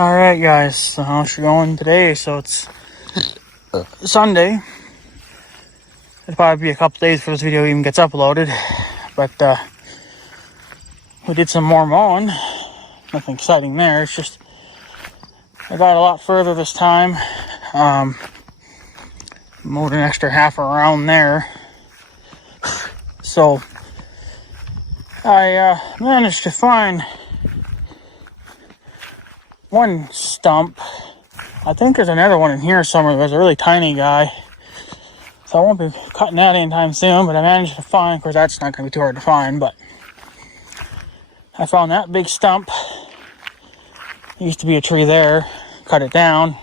Alright guys, so how's it going today? So it's Sunday. It'll probably be a couple days before this video even gets uploaded. But we did some more mowing. Nothing exciting there. It's just I got a lot further this time. Mowed an extra half around there. So I managed to find one stump. I think there's another one in here somewhere. There's a really tiny guy, so I won't be cutting that anytime soon, but I managed to find, of course that's not going to be too hard to find, but I found that big stump. There used to be a tree there, cut it down.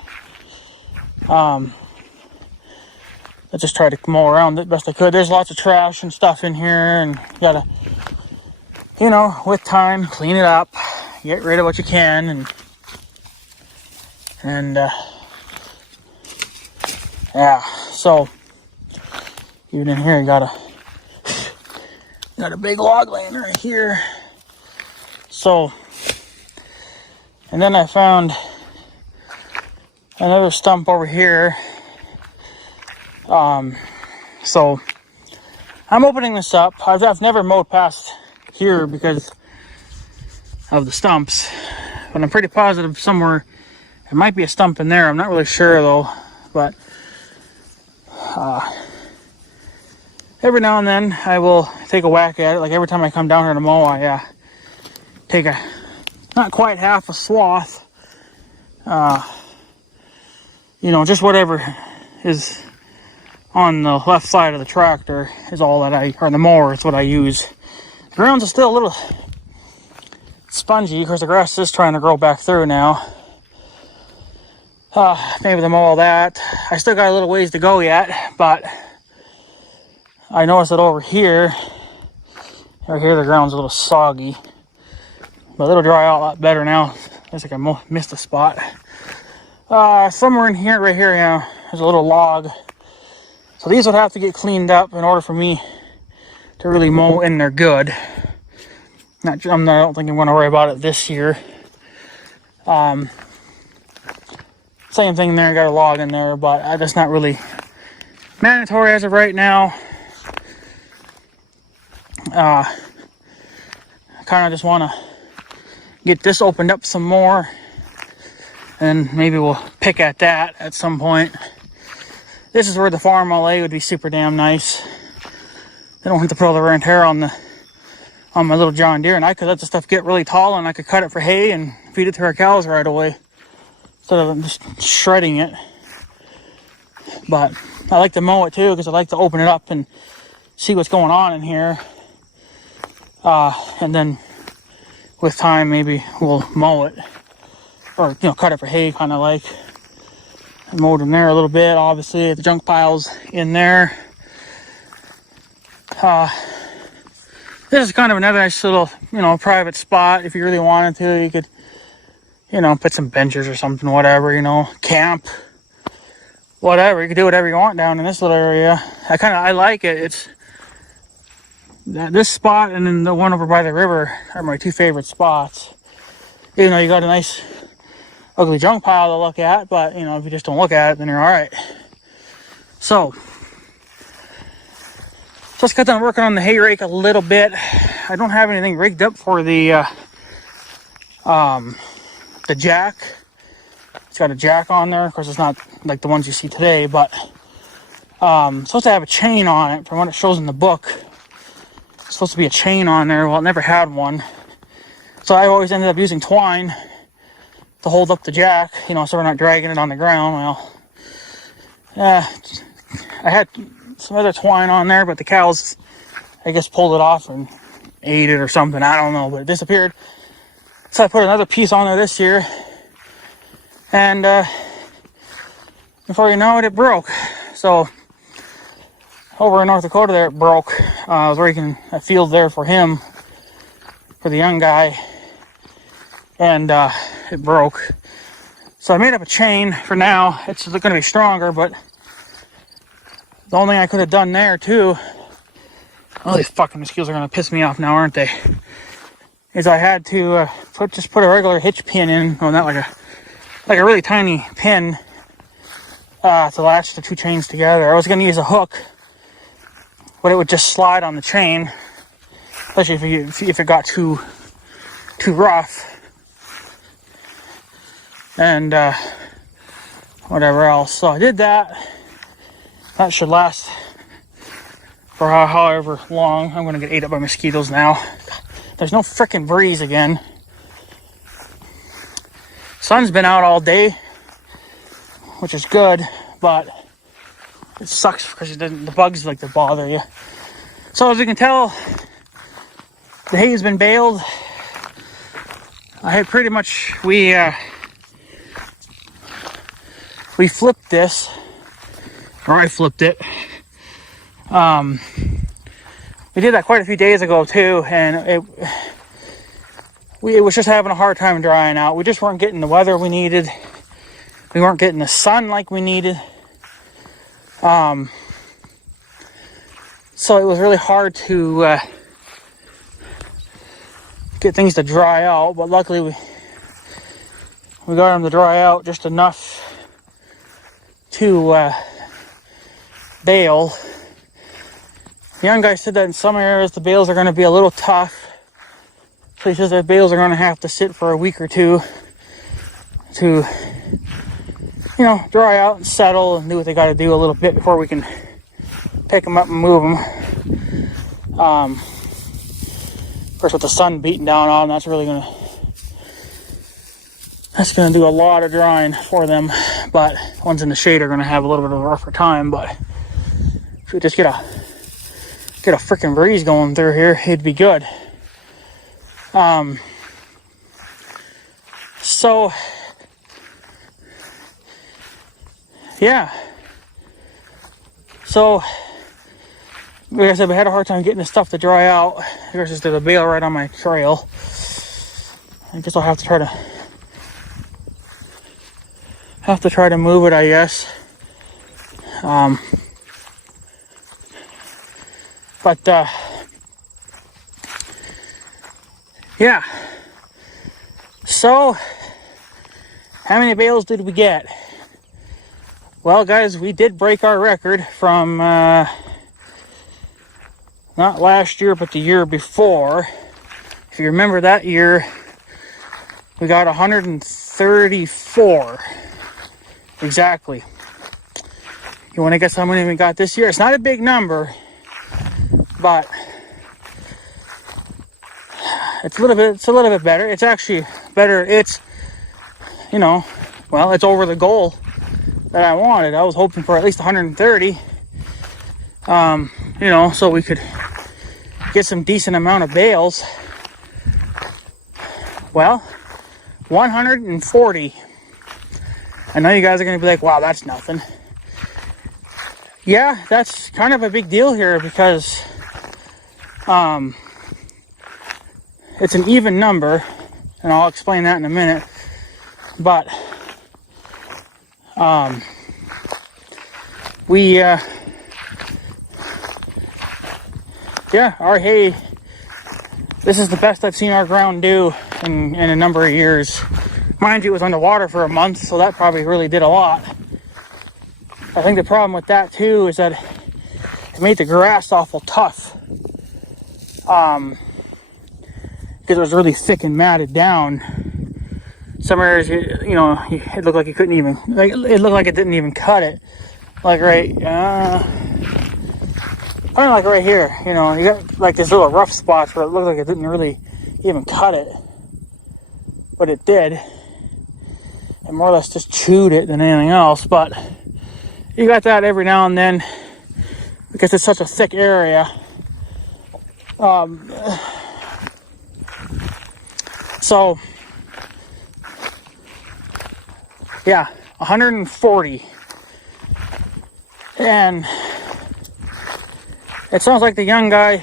I just tried to mow around it best I could. There's lots of trash and stuff in here, and you gotta, you know, with time, clean it up, get rid of what you can, and yeah, so even in here you got a big log laying right here. So, and then I found another stump over here. So I'm opening this up. I've never mowed past here because of the stumps, but I'm pretty positive somewhere there might be a stump in there. I'm not really sure though, but every now and then I will take a whack at it. Like every time I come down here to mow, I take a not quite half a swath, you know, just whatever is on the left side of the tractor is all that or the mower is what I use. The grounds are still a little spongy because the grass is trying to grow back through now. Maybe to mow all that. I still got a little ways to go yet, but I noticed that over here the ground's a little soggy, but it'll dry out a lot better now. Looks like I missed a spot. Somewhere in here, right here, yeah, there's a little log. So these would have to get cleaned up in order for me to really mow in there good. I don't think I'm going to worry about it this year. Same thing there, got a log in there, but that's not really mandatory as of right now. I kind of just want to get this opened up some more, and maybe we'll pick at that at some point. This is where the farm LA would be super damn nice. They don't have to put all the wear and tear on my little John Deere, and I could let the stuff get really tall and I could cut it for hay and feed it to our cows right away instead of just shredding it. But I like to mow it too because I like to open it up and see what's going on in here, and then with time maybe we'll mow it, or you know, cut it for hay, kind of like. I mowed in there a little bit, obviously. The junk pile's in there. This is kind of another nice little, you know, private spot. If you really wanted to, you could, you know, put some benches or something, whatever, you know, camp, whatever. You could do whatever you want down in this little area. I like it. It's this spot and then the one over by the river are my two favorite spots. Even though you got a nice ugly junk pile to look at, but you know, if you just don't look at it, then you're all right. So just got done working on the hay rake a little bit. I don't have anything rigged up for the jack. It's got a jack on there. Of course, it's not like the ones you see today, but it's supposed to have a chain on it from what it shows in the book. It's supposed to be a chain on there. Well, it never had one, so I always ended up using twine to hold up the jack, you know, so we're not dragging it on the ground. Well, I had some other twine on there, but the cows, I guess, pulled it off and ate it or something. I don't know, but it disappeared. So I put another piece on there this year, and before you know it, it broke. So over in North Dakota there, it broke. I was working a field there for him, for the young guy, and it broke. So I made up a chain for now. It's going to be stronger, but the only thing I could have done there too, oh, these fucking mosquitoes are going to piss me off now, aren't they? Is I had to just put a regular hitch pin in, well, not like a like a really tiny pin to latch the two chains together. I was going to use a hook, but it would just slide on the chain, especially if it got too rough. And whatever else. So I did that. That should last for however long. I'm going to get ate up by mosquitoes now. There's no frickin' breeze again. Sun's been out all day, which is good, but it sucks because the bugs like to bother you. So as you can tell, the hay has been baled. I had pretty much, we flipped this, or I flipped it. We did that quite a few days ago too, and it was just having a hard time drying out. We just weren't getting the weather we needed. We weren't getting the sun like we needed. So it was really hard to get things to dry out, but luckily we got them to dry out just enough to bale. The young guy said that in some areas the bales are going to be a little tough. So he says that bales are going to have to sit for a week or two to, dry out and settle and do what they got to do a little bit before we can pick them up and move them. Of course, with the sun beating down on them, that's going to do a lot of drying for them. But ones in the shade are going to have a little bit of a rougher time. But if we just get a freaking breeze going through here, it'd be good. So yeah. So like I said, we had a hard time getting the stuff to dry out. There's just a bale right on my trail. I guess I'll have to try to move it, I guess. But yeah. So how many bales did we get? Well, guys, we did break our record from not last year, but the year before. If you remember that year, we got 134 exactly. You want to guess how many we got this year? It's not a big number, but it's a little bit better. It's actually better. It's it's over the goal that I wanted. I was hoping for at least 130. So we could get some decent amount of bales. Well, 140. I know you guys are going to be like, wow, that's nothing. Yeah, that's kind of a big deal here because it's an even number, and I'll explain that in a minute. But our hay, this is the best I've seen our ground do in a number of years. Mind you, it was underwater for a month, so that probably really did a lot. I think the problem with that too is that it made the grass awful tough. Because it was really thick and matted down. Some areas, it looked like it couldn't even, it looked like it didn't even cut it. Like right here, you got like these little rough spots where it looked like it didn't really even cut it. But it did. And more or less just chewed it than anything else. But you got that every now and then because it's such a thick area. So, yeah, 140. And it sounds like the young guy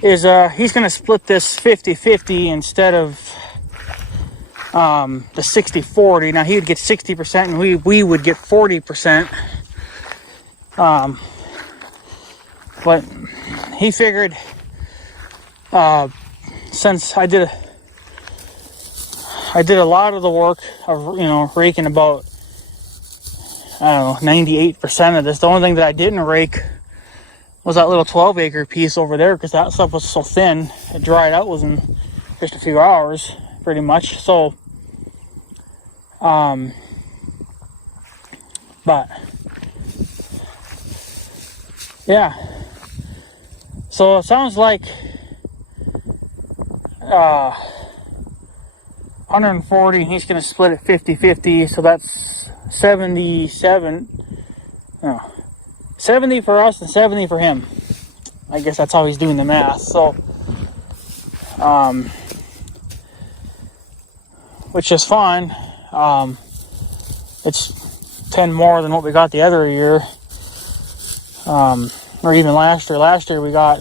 is, he's going to split this 50-50 instead of the 60-40. Now, he would get 60% and we would get 40%. But he figured, since I did I did a lot of the work of, raking about, I don't know, 98% of this. The only thing that I didn't rake was that little 12-acre piece over there, because that stuff was so thin. It dried out within just a few hours, pretty much. So, but, yeah. So it sounds like 140, he's going to split it 50-50, so that's 77, no, 70 for us and 70 for him. I guess that's how he's doing the math. So, which is fine. It's 10 more than what we got the other year, or even last year. Last year we got,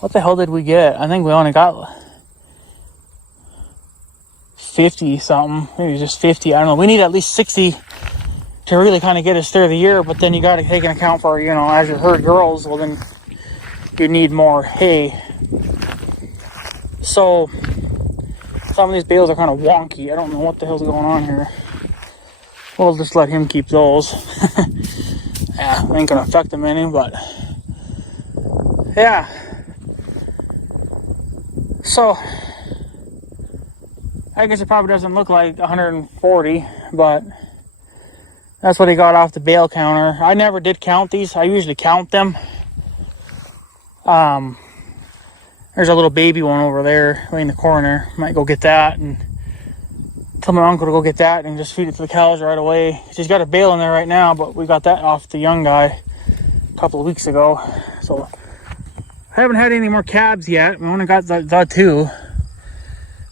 what the hell did we get? I think we only got 50 something, maybe just 50. I don't know. We need at least 60 to really kind of get us through the year, but then you got to take into account for, as your herd grows, well, then you need more hay. So some of these bales are kind of wonky. I don't know what the hell's going on here. We'll just let him keep those. Yeah, ain't gonna affect them any, but yeah. So I guess it probably doesn't look like 140, but that's what he got off the bale counter. I never did count these. I usually count them. There's a little baby one over there right in the corner. Might go get that and tell my uncle to go get that and just feed it to the cows right away. He's got a bale in there right now, but we got that off the young guy a couple of weeks ago. So I haven't had any more calves yet. We only got the two,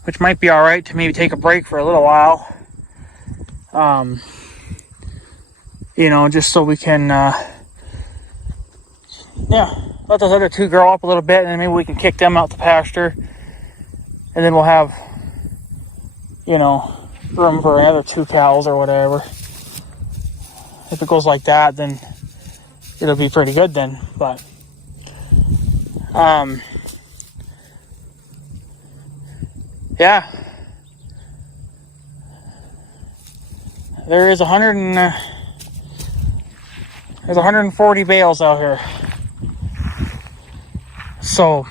which might be all right to maybe take a break for a little while. Just so we can, let those other two grow up a little bit, and then maybe we can kick them out to pasture, and then we'll have, room for another 2 cows or whatever. If it goes like that, then it'll be pretty good then. But, yeah. There's 140 bales out here. So,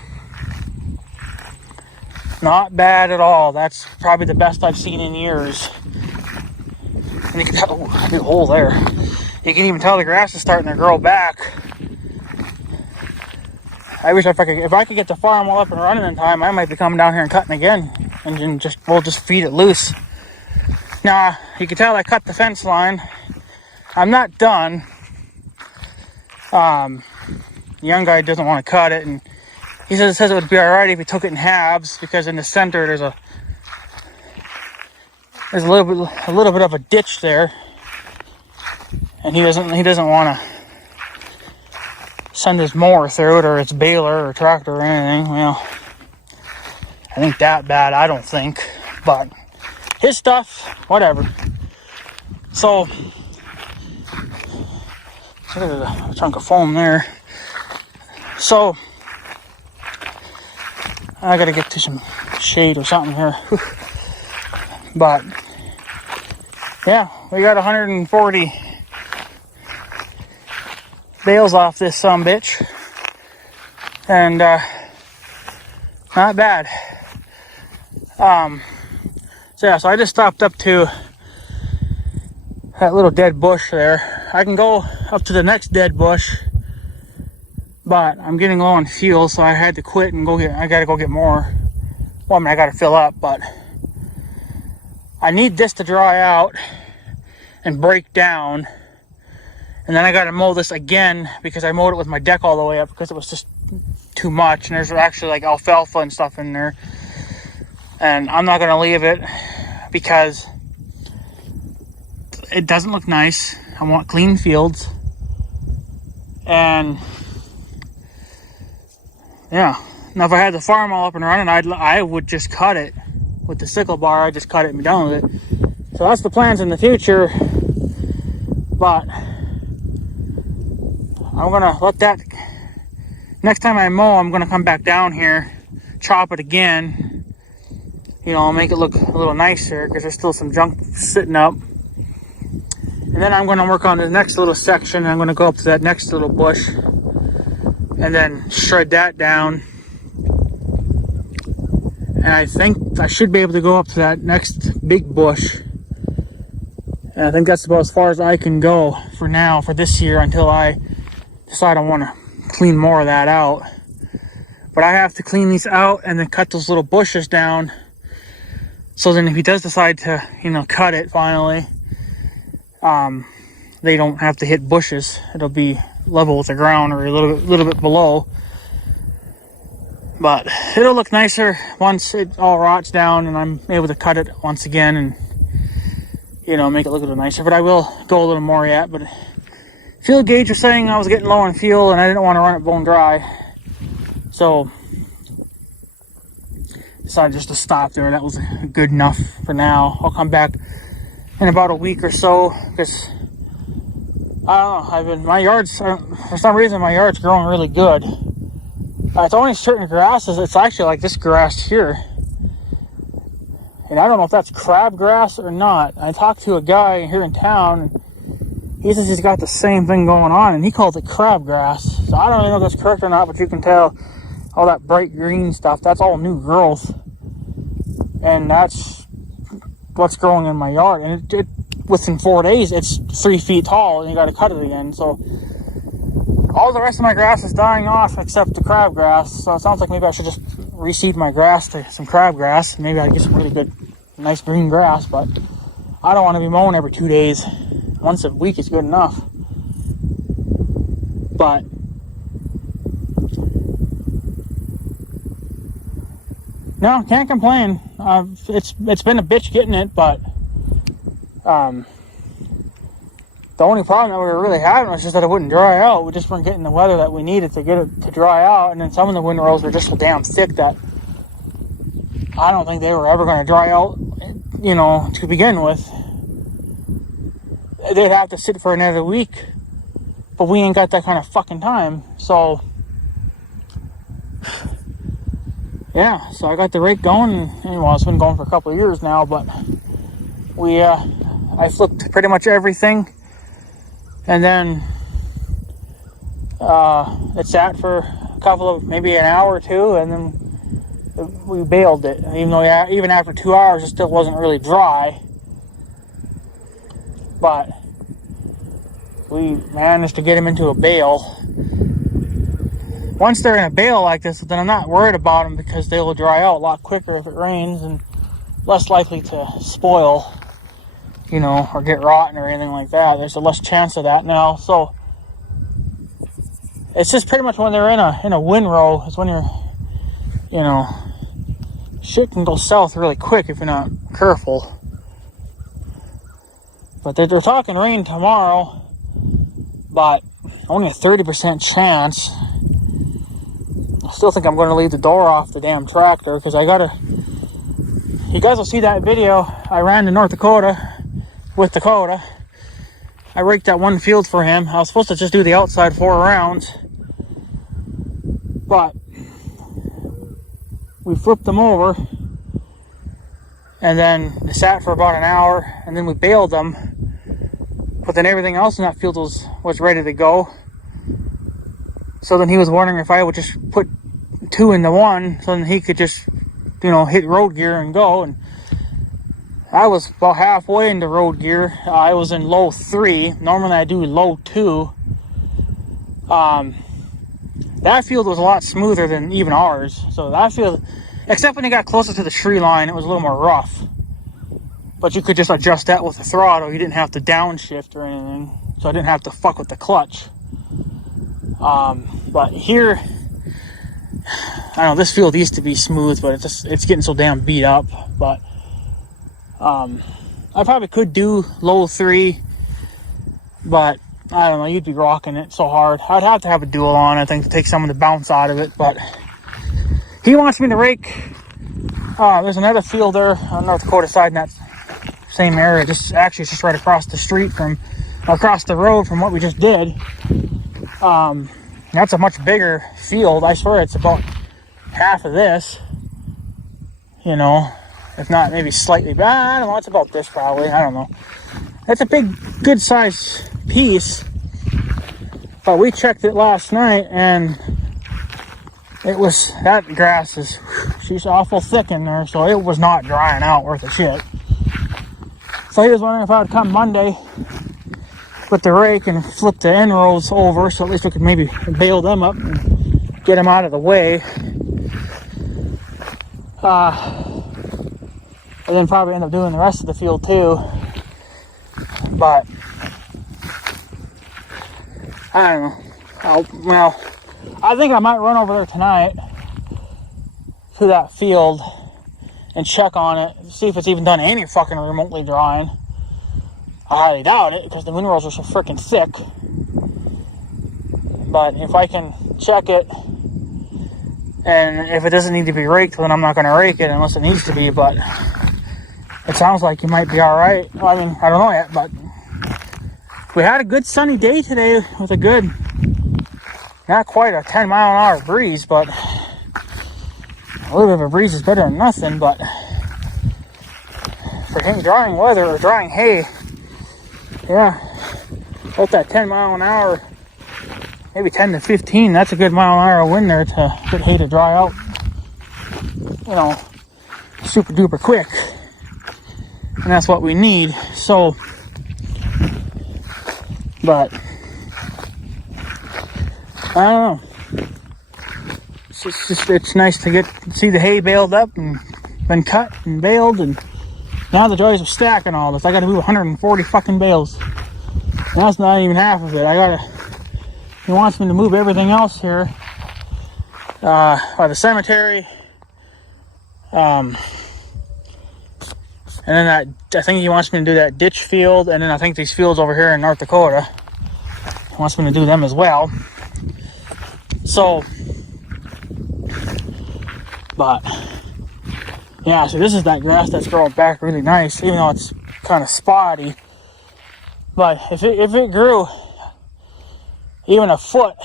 not bad at all. That's probably the best I've seen in years. And you can tell, I did a hole there. You can even tell the grass is starting to grow back. I wish if I could get the farm all up and running in time, I might be coming down here and cutting again, and then we'll just feed it loose. Now you can tell I cut the fence line. I'm not done. The young guy doesn't want to cut it, and he says it would be all right if we took it in halves, because in the center there's a little bit of a ditch there, and he doesn't want to send his mower through it, or its baler or tractor or anything. Well, I think that bad, I don't think, but his stuff, whatever. So look at a chunk of foam there. So I gotta get to some shade or something here. But yeah, we got 140 bales off this sumbitch, and not bad. So I just stopped up to that little dead bush there. I can go up to the next dead bush, but I'm getting low on fuel, so I had to quit and I gotta go get more. Well, I mean, I gotta fill up, but I need this to dry out and break down. And then I gotta mow this again, because I mowed it with my deck all the way up because it was just too much. And there's actually like alfalfa and stuff in there. And I'm not gonna leave it because it doesn't look nice. I want clean fields. And yeah, now if I had the farm all up and running, I would just cut it with the sickle bar. I just cut it and be done with it. So that's the plans in the future. But I'm gonna let that, next time I mow, I'm gonna come back down here, chop it again, You know, make it look a little nicer because there's still some junk sitting up. And then I'm going to work on the next little section. I'm going to go up to that next little bush and then shred that down. And I think I should be able to go up to that next big bush. And I think that's about as far as I can go for now, for this year, until I decide I want to clean more of that out. But I have to clean these out and then cut those little bushes down. So then if he does decide to, you know, cut it finally, they don't have to hit bushes. It'll be level with the ground or a little bit below. But it'll look nicer once it all rots down and I'm able to cut it once again and, you know, make it look a little nicer. But I will go a little more yet. But fuel gauge was saying I was getting low on fuel and I didn't want to run it bone dry. So decided just to stop there. That was good enough for now. I'll come back in about a week or so because I don't know, my yard's, for some reason my yard's growing really good. It's only certain grasses. It's actually like this grass here, and I don't know if that's crabgrass or not. I talked to a guy here in town and he says he's got the same thing going on and he called it crabgrass. So I don't really know if that's correct or not, but you can tell all that bright green stuff, that's all new growth. And that's what's growing in my yard. And it within 4 days, it's 3 feet tall and you got to cut it again. So all the rest of my grass is dying off except the crabgrass. So it sounds like maybe I should just reseed my grass to some crabgrass. Maybe I'd get some really good, nice green grass. But I don't want to be mowing every 2 days. Once a week is good enough. But no, can't complain. It's been a bitch getting it, but the only problem that we were really having was just that it wouldn't dry out. We just weren't getting the weather that we needed to get it to dry out, and then some of the windrows were just so damn thick that I don't think they were ever going to dry out, you know, to begin with. They'd have to sit for another week, but we ain't got that kind of fucking time, so yeah, so I got the rake going, and well, it's been going for a couple of years now, but I flipped pretty much everything, and then it sat for a couple of, maybe an hour or two, and then we baled it, even though even after 2 hours it still wasn't really dry, but we managed to get him into a bale. Once they're in a bale like this, then I'm not worried about them because they will dry out a lot quicker if it rains and less likely to spoil, you know, or get rotten or anything like that. There's a less chance of that now. So it's just pretty much when they're in a windrow is when you're, you know, shit can go south really quick if you're not careful. But they're talking rain tomorrow, but only a 30% chance. I still think I'm going to leave the door off the damn tractor because you guys will see that video. I ran to North Dakota with Dakota. I raked that one field for him. I was supposed to just do the outside 4 rounds, but we flipped them over and then they sat for about an hour and then we baled them, but then everything else in that field was ready to go. So then he was wondering if I would just put 2 into 1 so then he could just, you know, hit road gear and go. And I was about halfway into road gear. I was in low 3. Normally I do low 2. That field was a lot smoother than even ours. So that field, except when you got closer to the tree line, it was a little more rough. But you could just adjust that with the throttle. You didn't have to downshift or anything. So I didn't have to fuck with the clutch. But here, I don't know, this field used to be smooth, but it's getting so damn beat up. But I probably could do low 3, but I don't know, you'd be rocking it so hard. I'd have to have a dual on, I think, to take some of the bounce out of it. But he wants me to rake. There's another field there on North Dakota side in that same area. It's just right across the street across the road from what we just did. That's a much bigger field. I swear it's about half of this, you know, If not, maybe slightly bad. I don't know. It's about this probably. I don't know. It's a big, good size piece. But we checked it last night, and it was, that grass is, she's awful thick in there, so it was not drying out worth a shit. So he was wondering if I would come Monday with the rake and flip the end rows over, so at least we could maybe bale them up and get them out of the way. And then probably end up doing the rest of the field too. But I don't know. Well, I think I might run over there tonight to that field and check on it, see if it's even done any fucking remotely drying. I highly doubt it because the minerals are so freaking thick. But if I can check it, and if it doesn't need to be raked, then I'm not going to rake it unless it needs to be. But it sounds like you might be all right. I mean, I don't know yet, but we had a good sunny day today with a good, not quite a 10-mile-an-hour breeze, but a little bit of a breeze is better than nothing. But for drying weather or drying hay, yeah, about that 10-mile-an-hour, maybe 10 to 15, that's a good mile-an-hour wind there to get hay to dry out, you know, super duper quick. And that's what we need. So, but I don't know. It's nice to see the hay baled up and been cut and baled, and now the joys of stacking all this. I got to move 140 fucking bales. And that's not even half of it. He wants me to move everything else here by the cemetery. And then I think he wants me to do that ditch field, and then I think these fields over here in North Dakota, he wants me to do them as well. So, but yeah, so this is that grass that's growing back really nice, even though it's kind of spotty. But if it grew even a foot,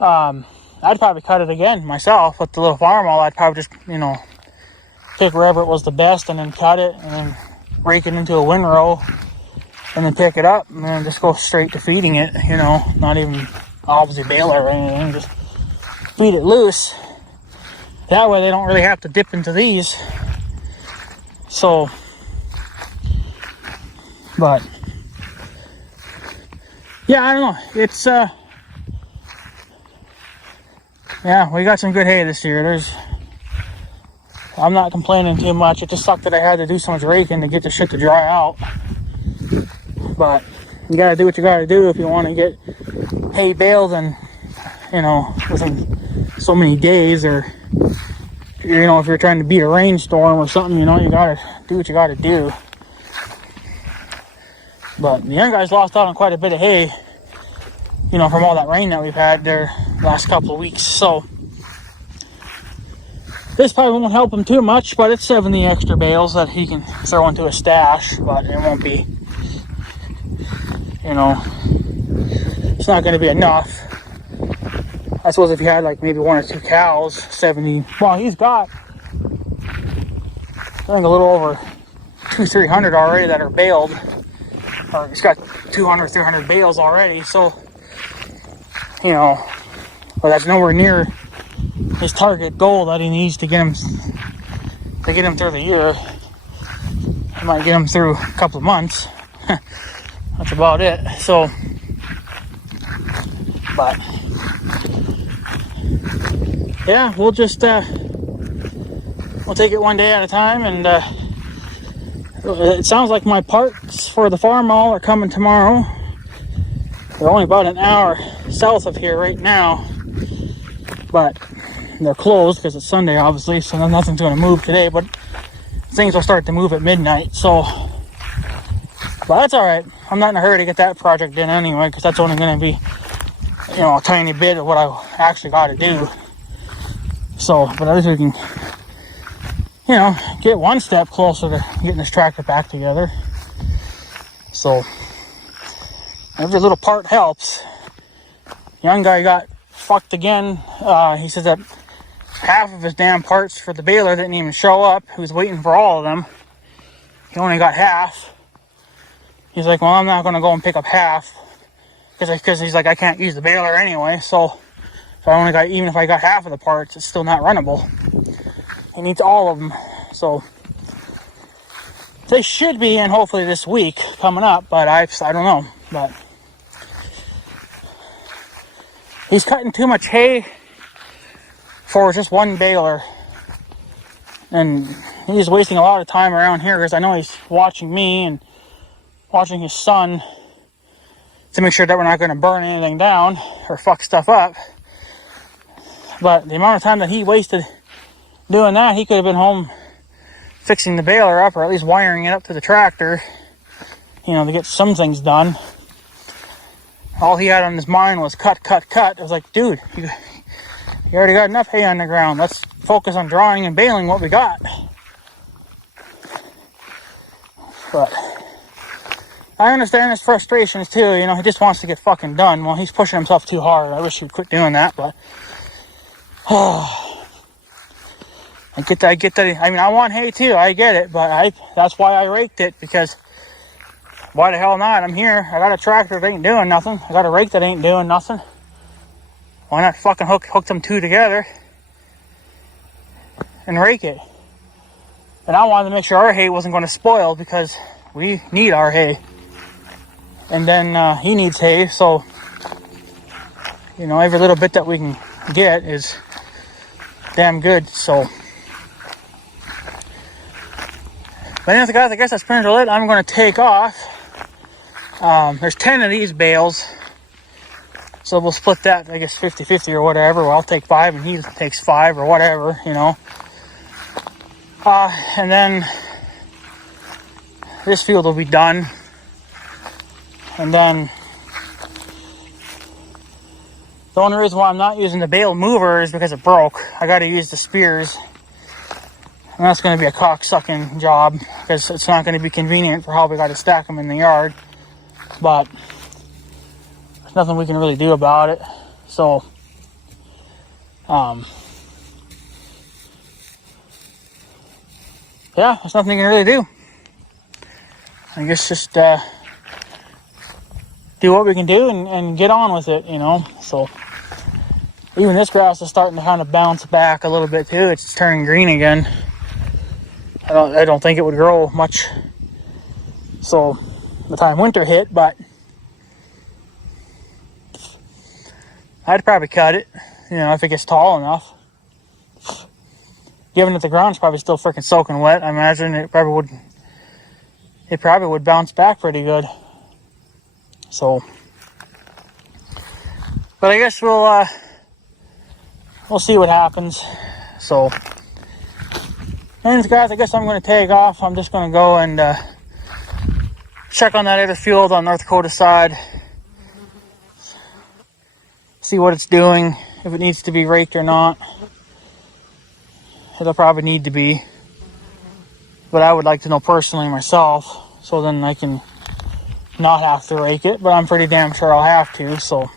I'd probably cut it again myself with the little farm all. I'd probably just, pick wherever it was the best and then cut it and then rake it into a windrow and then pick it up and then just go straight to feeding it, not even obviously bale it or anything, just feed it loose. That way they don't really have to dip into these. So, but yeah, I don't know. It's yeah, we got some good hay this year. I'm not complaining too much. It just sucked that I had to do so much raking to get the shit to dry out. But you gotta do what you gotta do if you want to get hay baled and, within so many days, or, if you're trying to beat a rainstorm or something, you gotta do what you gotta do. But the young guys lost out on quite a bit of hay, from all that rain that we've had there last couple of weeks. So this probably won't help him too much, but it's 70 extra bales that he can throw into a stash, but it won't be, it's not going to be enough. I suppose if you had like maybe 1 or 2 cows, 70, well, he's got, I think, a little over 200-300 already that are baled, or he's got 200-300 bales already, so, but that's nowhere near his target goal that he needs to get him through the year. I might get him through a couple of months. That's about it. So, but yeah, we'll just we'll take it one day at a time. And it sounds like my parts for the farm all are coming tomorrow. They're only about an hour south of here right now, but they're closed because it's Sunday, obviously, so nothing's going to move today, but things will start to move at midnight. So, but that's all right. I'm not in a hurry to get that project done anyway, because that's only going to be, a tiny bit of what I actually got to do. So, but at least we can, get one step closer to getting this tractor back together. So, every little part helps. Young guy got fucked again. He says that half of his damn parts for the baler didn't even show up. He was waiting for all of them. He only got half. He's like, well, I'm not going to go and pick up half. Because he's like, I can't use the baler anyway. So I only got, even if I got half of the parts, it's still not runnable. He needs all of them. So they should be in hopefully this week coming up. But I don't know. But he's cutting too much hay for just one baler. And he's wasting a lot of time around here because I know he's watching me and watching his son to make sure that we're not going to burn anything down or fuck stuff up. But the amount of time that he wasted doing that, he could have been home fixing the baler up or at least wiring it up to the tractor, you know, to get some things done. All he had on his mind was cut. I was like, dude, you already got enough hay on the ground. Let's focus on drawing and baling what we got. But I understand his frustrations too, you know, he just wants to get fucking done. Well, he's pushing himself too hard. I wish he would quit doing that, but I get that. I mean, I want hay too, I get it, but that's why I raked it, because why the hell not? I'm here, I got a tractor that ain't doing nothing. I got a rake that ain't doing nothing. Why not fucking hook them two together and rake it? And I wanted to make sure our hay wasn't going to spoil because we need our hay. And then he needs hay, so, you know, every little bit that we can get is damn good, so. But anyways, guys, I guess that's pretty much it. I'm going to take off. There's 10 of these bales, so we'll split that, I guess, 50-50 or whatever. Well, I'll take 5 and he takes 5 or whatever, you know. And then this field will be done. And then the only reason why I'm not using the bale mover is because it broke. I got to use the spears. And that's going to be a cock-sucking job because it's not going to be convenient for how we got to stack them in the yard. But there's nothing we can really do about it. So, yeah, there's nothing you can really do. I guess just do what we can do and get on with it, you know. So even this grass is starting to kind of bounce back a little bit too. It's turning green again. I don't think it would grow much so the time winter hit, but I'd probably cut it, you know, if it gets tall enough. Given that the ground's probably still freaking soaking wet, I imagine it probably would bounce back pretty good. So, but I guess we'll see what happens. So, anyways, guys, I guess I'm going to take off. I'm just going to go and check on that other field on North Dakota side. See what it's doing, if it needs to be raked or not. It'll probably need to be. But I would like to know personally myself, so then I can not have to rake it, but I'm pretty damn sure I'll have to, so.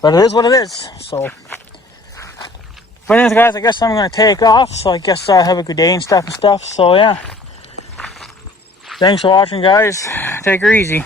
But it is what it is, so. But anyways, guys, I guess I'm going to take off, so I guess have a good day and stuff, so yeah. Thanks for watching, guys. Take her easy.